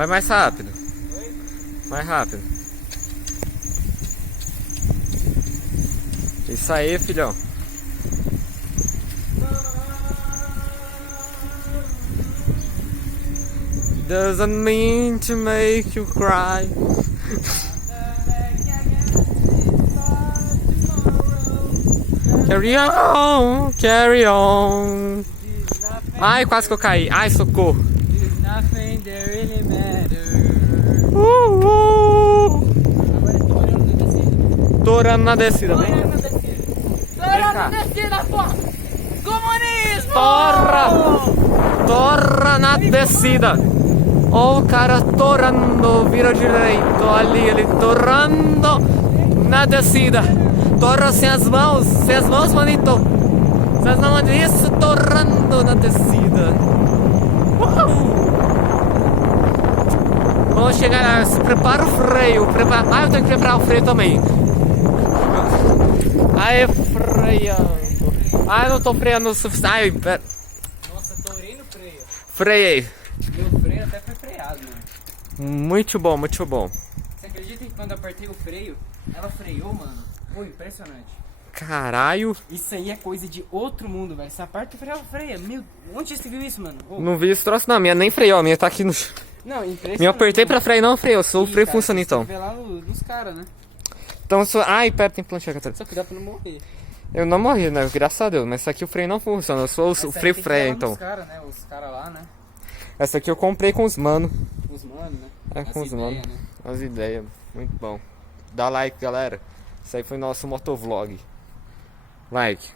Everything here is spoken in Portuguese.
Vai mais rápido. Mais rápido. Isso aí, filhão. Doesn't mean to make you cry. Carry on, carry on. Ai, quase que eu caí. Ai, socorro. Torando na descida, vem. Torando na descida, pô! Comunismo! Torra na descida. Ó o cara torrando, vira direito, ali, ele torrando na descida. Torra sem as mãos, manito. Sem as mãos, isso, torrando na descida. Vamos chegar, se prepara o freio, Ah, eu tenho que preparar o freio também. Ai, freando. Ai, não tô freando o suficiente. Ai, pera. Nossa, torei no freio. Freiei. Meu freio até foi freado, mano. Muito bom, muito bom. Você acredita que quando eu apertei o freio, ela freou, mano? Pô, impressionante. Caralho. Isso aí é coisa de outro mundo, velho. Você aperta o freio, ela freia. Meu, onde você viu isso, mano? Oh. Não vi esse troço não, a minha nem freou, a minha tá aqui no... Não, impressionante. Me apertei pra freio, não freio, só o freio Cara, funciona então. Você vê lá nos caras, né? Então, só... Ai, pera, tem plantinha aqui atrás. Só cuidado pra não morrer. Eu não morri, né? Graças a Deus, mas essa aqui o freio não funciona, eu sou o freio freia, então. Os caras, né? Os caras lá, né? Essa aqui eu comprei com os mano. Os mano, né? É, com os mano. Né? As ideias, muito bom. Dá like, galera. Isso aí foi nosso motovlog. Like.